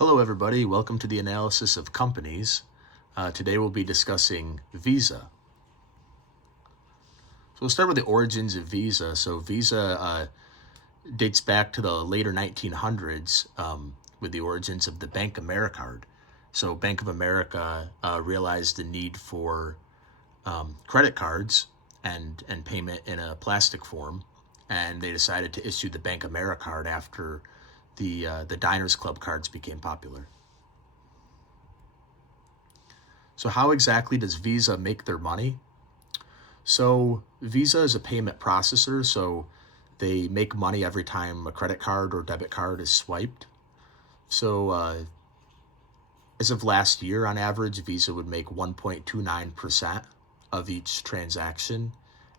Hello everybody, welcome to the analysis of companies. Today we'll be discussing Visa. So we'll start with the origins of Visa. So Visa dates back to the later 1900s with the origins of the Bank Americard. So Bank of America realized the need for credit cards and payment in a plastic form, and they decided to issue the Bank Americard after the Diners Club cards became popular. So how exactly does Visa make their money? So Visa is a payment processor, so they make money every time a credit card or debit card is swiped. So as of last year, on average, Visa would make 1.29% of each transaction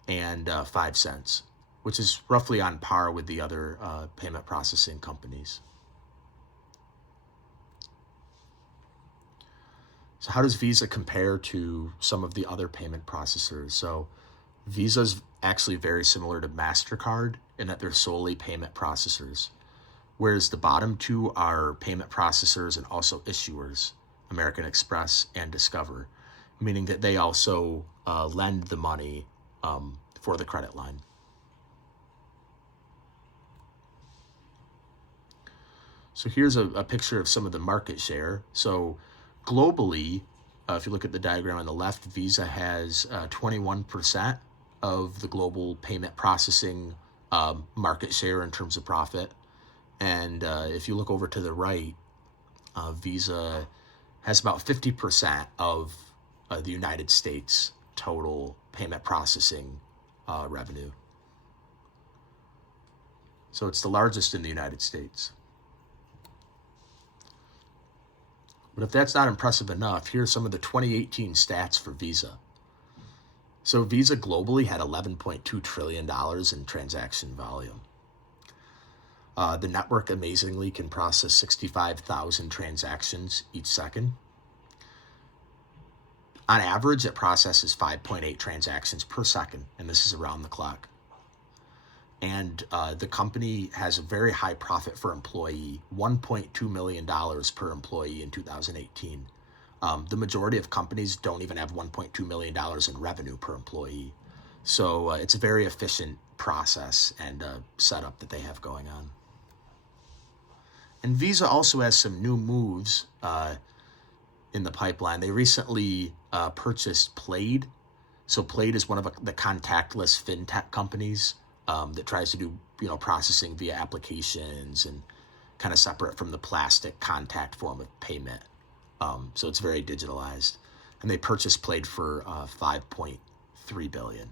and 5 cents, which is roughly on par with the other payment processing companies. So how does Visa compare to some of the other payment processors? So Visa is actually very similar to MasterCard in that they're solely payment processors, whereas the bottom two are payment processors and also issuers, American Express and Discover, meaning that they also lend the money for the credit line. So here's a picture of some of the market share. So globally, if you look at the diagram on the left, Visa has 21% of the global payment processing market share in terms of profit. And if you look over to the right, Visa has about 50% of the United States total payment processing revenue. So it's the largest in the United States. But if that's not impressive enough, here's some of the 2018 stats for Visa. So Visa globally had $11.2 trillion in transaction volume. The network amazingly can process 65,000 transactions each second. On average, it processes 5.8 transactions per second, and this is around the clock. And the company has a very high profit per employee, $1.2 million per employee in 2018. The majority of companies don't even have $1.2 million in revenue per employee. So it's a very efficient process and setup that they have going on. And Visa also has some new moves in the pipeline. They recently purchased Plaid. So Plaid is one of the contactless fintech companies that tries to do processing via applications and kind of separate from the plastic contact form of payment. So it's very digitalized. And they purchased Plaid for $5.3 billion.